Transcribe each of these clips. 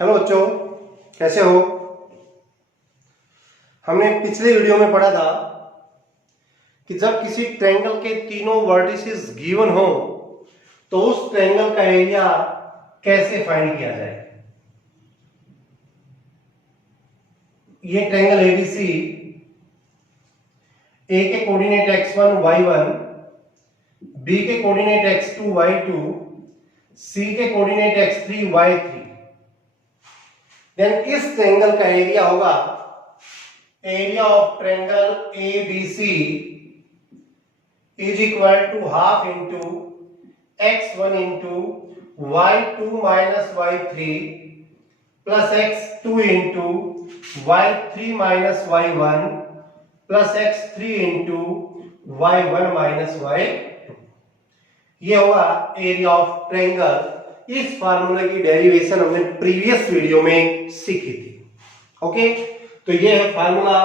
Hello बच्चों, कैसे हो। हमने पिछले वीडियो में पढ़ा था कि जब किसी ट्रायंगल के तीनों वर्टिसेस गिवन हो तो उस ट्रायंगल का एरिया कैसे फाइंड किया जाए। ये ट्रायंगल एबीसी, ए के कोऑर्डिनेट x1 y1, बी के कोऑर्डिनेट x2 y2, सी के कोऑर्डिनेट x3 y3। देन इस ट्रायंगल का एरिया होगा area of triangle ABC is equal to half into x1 into y2 minus y3 plus x2 into y3 minus y1 plus x3 into y1 minus y2। ये होगा area of triangle. इस फार्मूले की derivation हमने previous video में सीखी थी। Okay, तो ये है फार्मूला।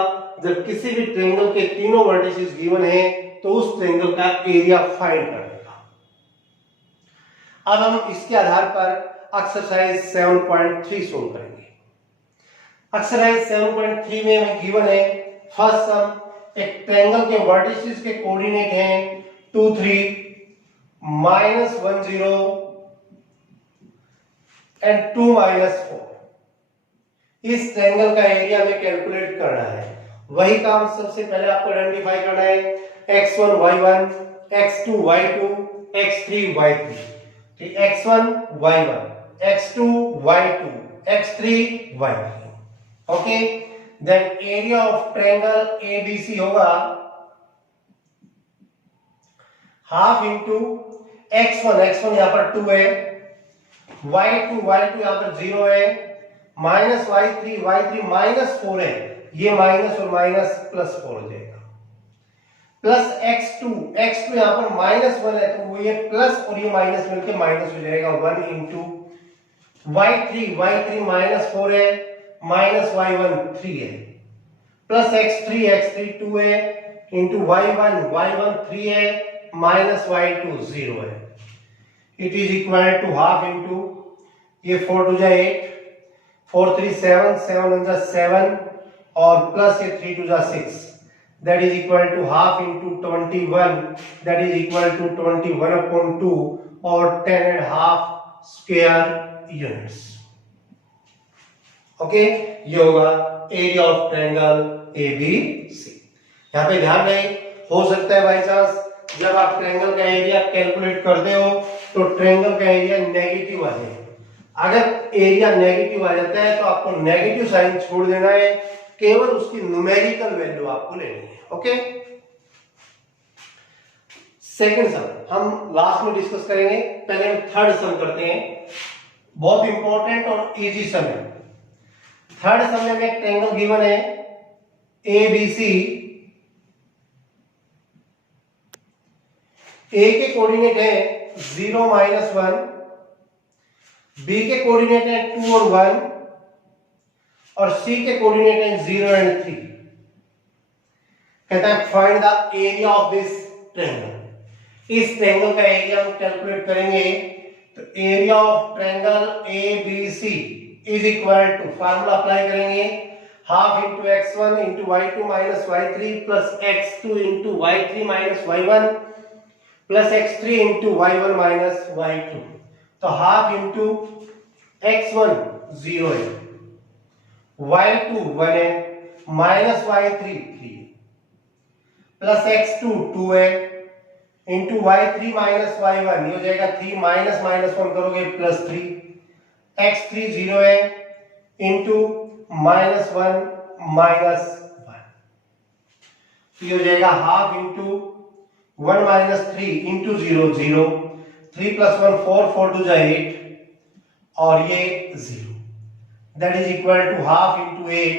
जब किसी भी ट्रायंगल के तीनों वर्टिसेस गिवन है तो उस ट्रायंगल का एरिया फाइंड करने का। अब हम इसके आधार पर एक्सरसाइज 7.3 सोल्व करेंगे। एक्सरसाइज 7.3 में हमें गिवन है फर्स्ट सम, एक ट्रायंगल के वर्टिसेस के कोऑर्डिनेट हैं 2 3 -1 0 एंड 2 -4। इस ट्रायंगल का एरिया हमें कैलकुलेट करना है। वही काम सबसे पहले आपको आइडेंटिफाई करना है x1 y1, x2 y2, x3 y3। तो x1 y1, x2 y2, x3 y3। Okay, then area of triangle ABC होगा हाफ इंटू x1 यहां पर 2 है, y2 यहां पर 0 है, माइनस y3 माइनस 4 है, ये माइनस और माइनस प्लस 4 हो जाएगा, प्लस x2 यहां पर -1 है तो वो ये प्लस और ये माइनस मिलके माइनस हो जाएगा 1 इंटू y3 माइनस 4 है, माइनस y1 3 है, प्लस x3 2 है इंटू y1 3 है, माइनस y2 0 है। It is equal to half into ये 4 2 जा 8, 4 3 7, 7 1 जा 7 और प्लस ये 3 2 जा 6, that is equal to half into 21, that is equal to 21/2 और 10.5 square units। ओके, ये होगा एरिया ऑफ ट्रायंगल ABC। यहाँ पे ध्यान रहे, हो सकता है बाई चांस जब आप ट्रायंगल का एरिया कैलकुलेट करते हो तो ट्रायंगल का एरिया नेगेटिव आ जाए। अगर एरिया नेगेटिव आ जाता है तो आपको नेगेटिव साइन छोड़ देना है, केवल उसकी न्यूमेरिकल वैल्यू आपको लेनी है। ओके, सेकंड सम हम लास्ट में डिस्कस करेंगे, पहले हम थर्ड सम करते हैं। बहुत इंपॉर्टेंट और इजी सम है। थर्ड सम में एक ट्रायंगल गिवन है ABC, ए के कोऑर्डिनेट है 0 -1, बी के कोऑर्डिनेट है 2 और 1 और सी के कोऑर्डिनेट है 0 एंड 3। कहता है find the area of this triangle. इस ट्रायंगल का एरिया हम कैलकुलेट करेंगे तो area of triangle ABC is equal to, formula apply करेंगे, half into x1 into y2 minus y3 plus x2 into y3 minus y1 plus x3 into y1 minus y2। तो half into x1 0 है, y2 1 है, minus y3 3 plus x2 2 है into y3 minus y1, ये हो जाएगा 3 minus minus 1 करोगे plus 3, x3 0 है into minus 1 minus 1, ये हो जाएगा half into 1 minus 3 into 0 0, 3 plus 1 4, 4 2 जा 8 और ये 0, that is equal to half into 8,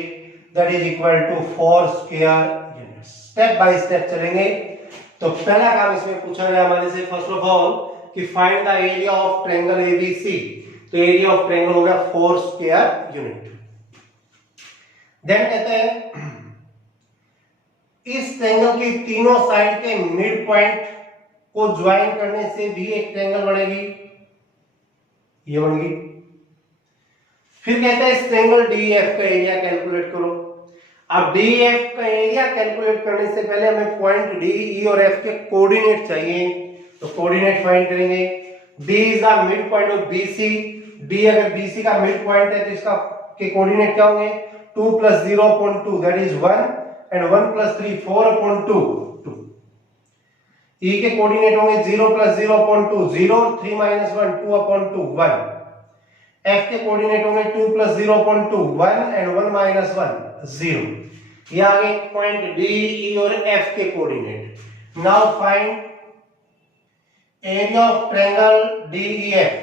that is equal to 4 square units. Step by step चलेंगे। तो पहला काम इसमें पूछा गया हमारे से फर्स्ट ऑफ ऑल कि find the area of triangle ABC। तो एरिया ऑफ ट्रायंगल होगा 4 स्क्वायर यूनिट। देन कहते हैं इस ट्रायंगल की तीनों साइड के मिड पॉइंट को ज्वाइन करने से भी एक ट्रायंगल बनेगी, ये बन गई। फिर कहता है इस ट्रायंगल डीएफ का एरिया कैलकुलेट करो। अब डीएफ का एरिया कैलकुलेट करने से पहले हमें पॉइंट डी, ई और एफ के कोऑर्डिनेट चाहिए, तो कोऑर्डिनेट फाइंड करेंगे। D is the mid point of BC, D अगर बीसी का मिड पॉइंट है तो इसका के कोऑर्डिनेट क्या होंगे, 2 + 0.2 दैट इज 1 एंड 1 + 3 4/2 2। ई के कोऑर्डिनेट होंगे 0 + 0.2 0, 3 - 1 2/2 1। एफ के कोऑर्डिनेट होंगे 2 + 0.2 1 एंड 1 - 1 0। ये आ गए पॉइंट डी, ई और एफ के coordinate. Now find area of triangle DEF.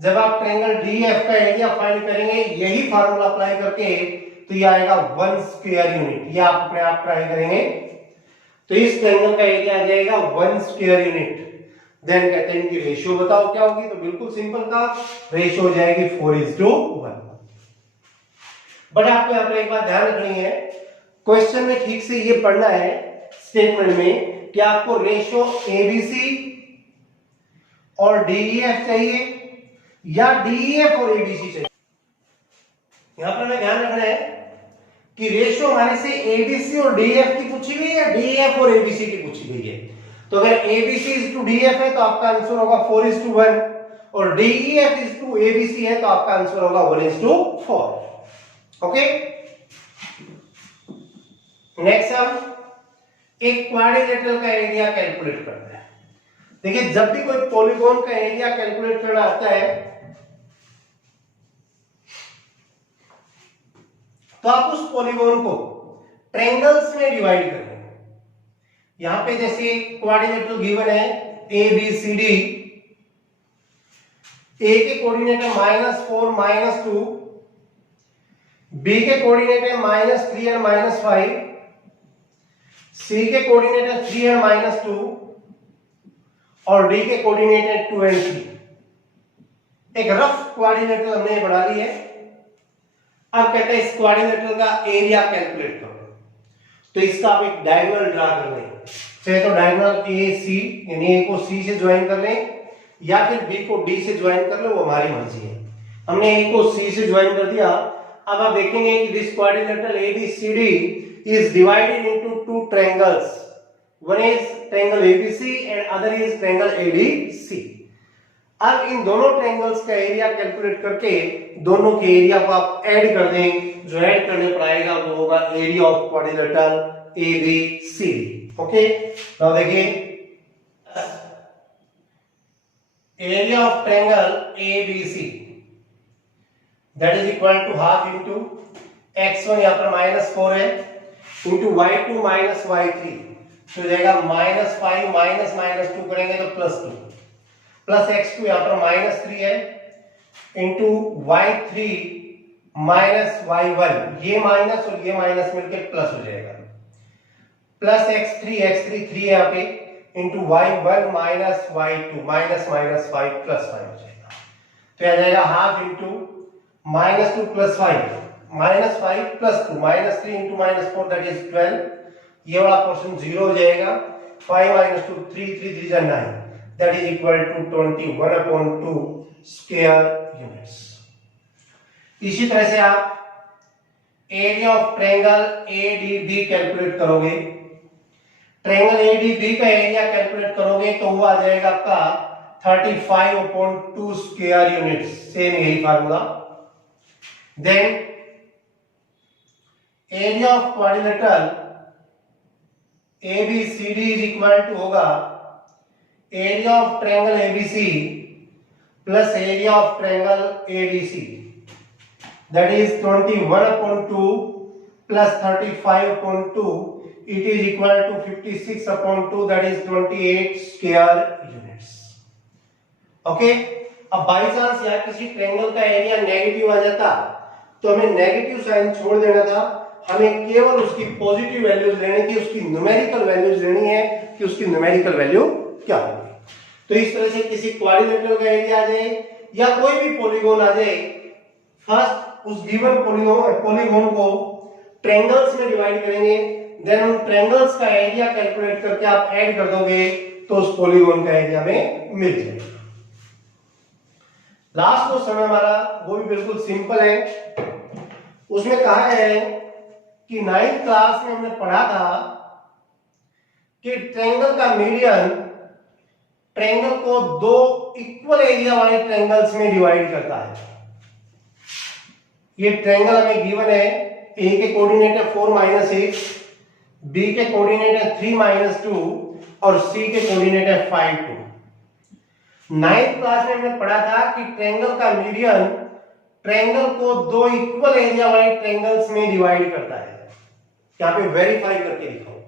जब आप ट्रायंगल डीईएफ का एरिया फाइंड करेंगे यही फार्मूला अप्लाई करके, तो ये आएगा 1 स्क्वायर यूनिट। ये आप अपने आप ट्राई करेंगे तो इस ट्रायंगल का एरिया आ जाएगा 1 स्क्वायर यूनिट। देन कहते हैं कि रेशियो बताओ क्या होगी, तो बिल्कुल सिंपल का रेशियो हो जाएगी 4:1। बट आपको यहाँ पर एक बात ध्यान रखनी है, क्वेश्चन में ठीक से ये पढ़ना है स्टेटमेंट में कि आपको रेशियो एबीसी और डीईएफ चाहिए या डीईएफ और एबीसी चाहिए। यहां पर हमें ध्यान रखना है कि रेशियो हमारे से एबीसी और डीईएफ की पूछी गई है या डीईएफ और एबीसी की पूछी गई है। तो अगर एबीसी इज टू डीईएफ है तो आपका आंसर होगा 4:1 और डीईएफ इज टू एबीसी है तो आपका आंसर होगा 1:4। ओके, नेक्स्ट हम एक क्वाड्रिलेटरल का एरिया कैलकुलेट करते हैं। देखिए जब भी कोई पॉलीगॉन का एरिया कैलकुलेट करना आता है तो आप उस पॉलीगॉन को ट्रायंगल्स में डिवाइड कर देंगे। यहां पे जैसे क्वाड्रिलेटरल गिवन है ए बी सी डी, ए के कोऑर्डिनेट है -4 -2, बी के कोऑर्डिनेट है -3 और -5, सी के कोऑर्डिनेट है 3 और -2 और डी के कोऑर्डिनेट है 2 और 3। एक रफ क्वाड्रिलेटरल हमने बना ली है। अब कहते हैं इस क्वाड्रिलेटरल का एरिया कैलकुलेट करो, तो इसका आप एक डायगोनल ड्रा कर लें। चाहे तो डायगोनल ए सी, यानी ए को सी से ज्वाइन कर लें या फिर बी को डी से ज्वाइन कर लो, वो हमारी मर्जी है। हमने ए को सी से ज्वाइन कर दिया। अब आप देखेंगे कि this quadrilateral ABCD is divided into two triangles. One is triangle ABC and other is triangle ADC. अब इन दोनों ट्रायंगल्स का एरिया कैलकुलेट करके दोनों के एरिया को आप ऐड कर दें। जो ऐड करने पर आएगा वो होगा area of quadrilateral ABCD। Okay, now देखिए area of triangle ABC that is equal to half into x1 यहाँ पर -4 है into y2 minus y3, तो जाएगा -5 -2 करेंगे तो +2 प्लस x2 यहाँ पर -3 है into y3 minus y1, ये माइनस और ये माइनस मिलके प्लस हो जाएगा, प्लस x3 3 है यहाँ पे into y1 minus y2 minus -5 +5 हो जाएगा। तो आ जाएगा half into -2 + 5 -5 + 2 -3 into -4 that is 12। ये वाला पोर्शन 0 हो जाएगा। 5 - 2 3 3 3 9 that is equal to 21/2 square units. इसी तरह से आप area of triangle ADB calculate करोगे। ट्रायंगल ADB का एरिया कैलकुलेट करोगे तो वो आ जाएगा आपका 35/2 स्क्वायर यूनिट्स। सेम यही formula. Then area of quadrilateral ABCD is equal to होगा area of triangle ABC plus area of triangle ADC, that is 21/2 plus 35/2, it is equal to 56/2, that is 28 square units. Okay, अब by chance यार किसी triangle का area negative आ जाता तो हमें negative sign छोड़ देना था, हमें केवल उसकी पॉजिटिव वैल्यूज लेनी थी, उसकी न्यूमेरिकल वैल्यूज लेनी है कि उसकी न्यूमेरिकल वैल्यू क्या होगी। तो इस तरह से किसी क्वाड्रिलेटरल का एरिया आ जाए या कोई भी पॉलीगॉन आ जाए, फर्स्ट उस गिवन पॉलीगॉन को ट्रायंगल्स में डिवाइड करेंगे, देन उन ट्रायंगल्स का एरिया कैलकुलेट करके आप ऐड कर दोगे तो उस पॉलीगॉन का एरिया में मिल जाएगा। लास्ट क्वेश्चन हमारा वो भी बिल्कुल सिंपल है। उसमें कहा है कि 9th क्लास में हमने पढ़ा था कि ट्रायंगल का मीडियन ट्रायंगल को दो इक्वल एरिया वाले ट्रायंगल्स में डिवाइड करता है। ये ट्रायंगल हमें गिवन है, ए के कोऑर्डिनेट है 4 - 6, बी के कोऑर्डिनेट है 3 - 2 और सी के कोऑर्डिनेट है 5 2। 9th क्लास में हमने पढ़ा था कि ट्रायंगल का मीडियन ट्रायंगल को दो इक्वल एरिया वाले ट्रायंगल्स में डिवाइड करता है। यहां पे वेरीफाई करके दिखाओ।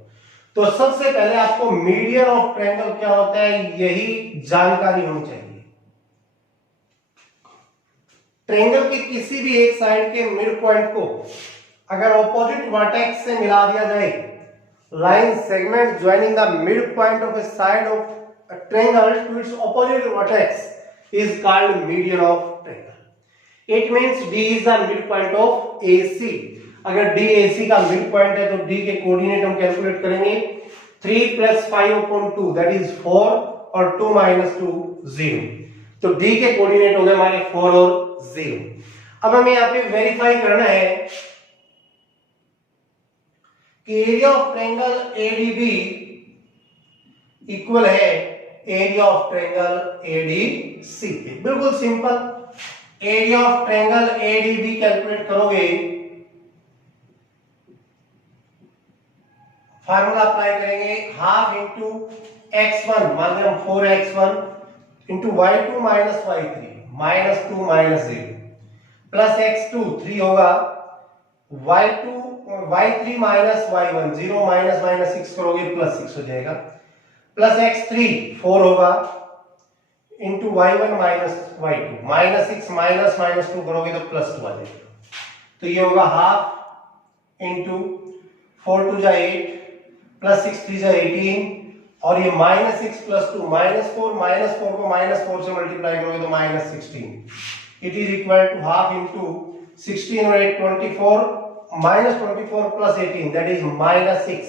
तो सबसे पहले आपको मीडियन ऑफ ट्रायंगल क्या होता है यही जानकारी होनी चाहिए। ट्रायंगल की किसी भी एक साइड के मिड पॉइंट को अगर ऑपोजिट वर्टेक्स से मिला दिया जाए, line segment joining the mid point of A side of a triangle to its opposite vertex is called median of triangle. It means D is the midpoint of AC. अगर D AC का mid point है तो D के coordinate हम calculate करेंगे 3 + 5/2 that is 4 और 2 - 2 0। तो D के कोऑर्डिनेट हो गए हमारे 4 और 0। अब हमें यहाँ पे वेरीफाई करना है कि area of triangle ADB equal है एरिया ऑफ ट्रायंगल ADC। बिल्कुल simple, area of triangle ADB calculate करोगे, फार्मूला अप्लाई करेंगे हाफ इंटू x1, मान लो हम 4x1 into y2 - y3 -2 -0 plus x2 3 होगा, y3 - y1 0 -6 करोगे प्लस 6 हो जाएगा, प्लस x3 4 होगा इंटू y1 - y2 -6 -2 करोगे तो प्लस 2 आ जाएगा। तो ये होगा हाफ इंटू 4 2 जा 8 प्लस 6 3 जा 18 और ये -6 + 2 -4 को -4 से मल्टीप्लाई करोगे तो -16। It is equal to half into 16 और 8 24 -24 प्लस 18 दैट इज -6।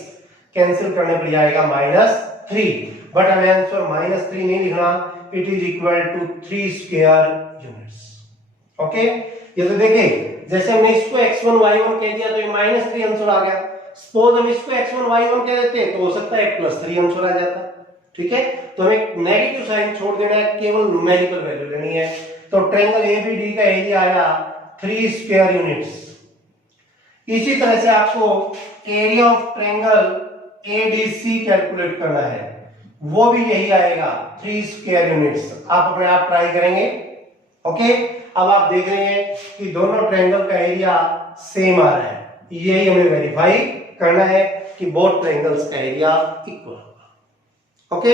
कैंसिल करने पर जाएगा -3, बट हमें आंसर -3 नहीं लिखना, it is equal to 3 square units. Okay, ये तो देखिए जैसे हमने इसको x1 y1 कह दिया तो ये -3 आंसर आ गया। सपोज हम इसको x1 y1 कह देते तो हो सकता है +3 आंसर आ जाता। ठीक है, तो हमें नेगेटिव साइन छोड़ देना है, केवल न्यूमेरिकल वैल्यू लेनी है। तो ट्रायंगल ABD का एरिया आया 3 स्क्वायर यूनिट्स। इसी तरह से आपको area of triangle ADC calculate करना है, वो भी यही आएगा 3 स्क्वायर यूनिट्स। आप अपने आप ट्राई करेंगे। ओके, अब आप देख रहे हैं कि दोनों ट्रायंगल का एरिया सेम आ रहा है, यही हमें वेरीफाई करना है कि बोथ ट्रायंगल्स का एरिया इक्वल होगा। ओके,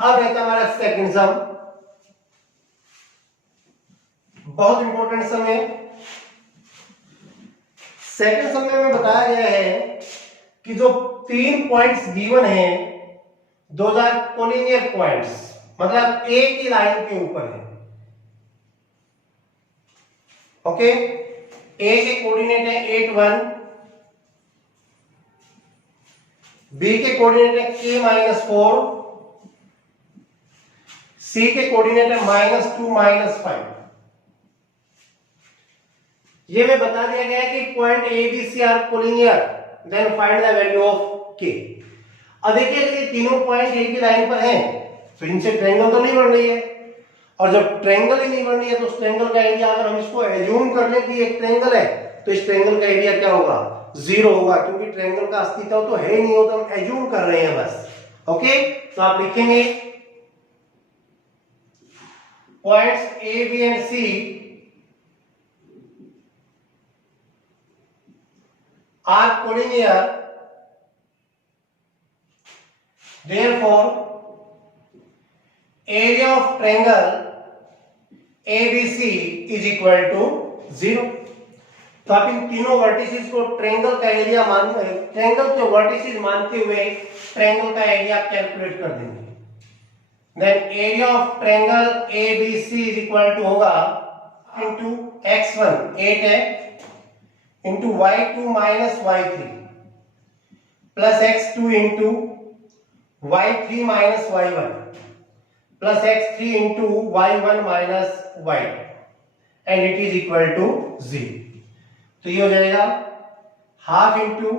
अब रहता है हमारा सेकंड सम, बहुत इंपॉर्टेंट सम है। सेकंड सम में बताया गया है कि जो 3 पॉइंट्स गिवन हैं, दोज आर कोलिनियर पॉइंट्स, मतलब एक ही लाइन के ऊपर है। ओके, ए के कोऑर्डिनेट है 8 1, बी के कोऑर्डिनेट है k - 4, सी के कोऑर्डिनेट है -2 -5। ये में बता दिया गया है कि point A B C are collinear, then find the value of k. अब देखिए अगर ये तीनों पॉइंट एक ही लाइन पर हैं तो इनसे ट्रायंगल तो नहीं बन रही है, और जब ट्रायंगल ही नहीं बन रही है तो उस ट्रायंगल का एरिया, अगर हम इसको एज्यूम कर लें कि एक ट्रायंगल है तो इस ट्रायंगल का एरिया क्या होगा, 0 होगा, क्योंकि ट्रायंगल का अस्तित्व तो है ही नहीं, हो तो हम एज्यूम कर रहे हैं बस। ओके, तो आप लिखेंगे points A B and C are collinear, therefore area of triangle ABC is equal to 0। तो आप इन तीनों वर्टिसेस को ट्रायंगल का एरिया ट्रायंगल के वर्टिसेस मानते हुए ट्रायंगल का एरिया कैलकुलेट कर देंगे। Then area of triangle ABC is equal to होगा into x1 8 है into y2 - y3 plus x2 into y3 - y1 plus x3 into y1 minus y2 and it is equal to 0। तो ये हो जाएगा half into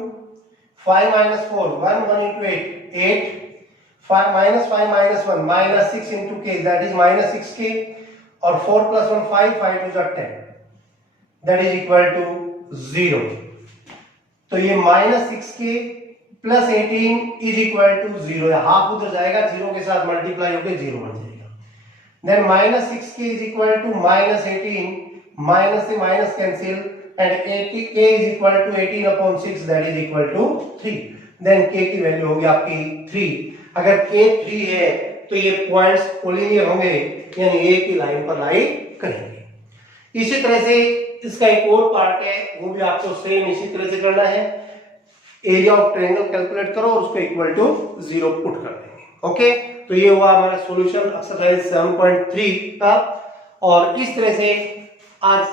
5 minus 4 1 1 into 8 8 5 minus 1 minus 6 into k that is minus 6k और 4 plus 1 5 5 to 10 that is equal to 0। तो ये minus 6k plus 18 is equal to 0, half उधर जाएगा 0 के साथ मल्टीप्लाई होकर 0 बन जाएगा। Then minus 6k is equal to minus 18 minus से minus cancel and 80k is equal to 18 upon 6 that is equal to 3। Then k की वैल्यू होगी आपकी 3। अगर k 3 है तो ये पॉइंट्स कोलिनियर होंगे यानी एक ही लाइन पर लाई करेंगे। इसी तरह से इसका एक और पार्ट है, वो भी आपको सेम इसी तरह से करना है। एरिया ऑफ ट्रायंगल कैलकुलेट करो और उसको इक्वल टू 0 पुट कर देंगे। ओके, तो ये हुआ हमारा सॉल्यूशन एक्सरसाइज 7.3 का। और इस तरह से आज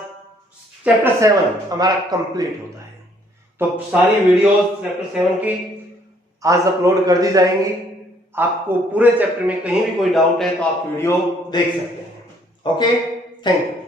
चैप्टर 7 हमारा कंप्लीट होता है। तो सारी वीडियोस चैप्टर 7 की आज अपलोड कर दी जाएंगी। आपको पूरे चैप्टर में कहीं भी कोई डाउट है तो आप वीडियो देख सकते हैं। Okay, thank you.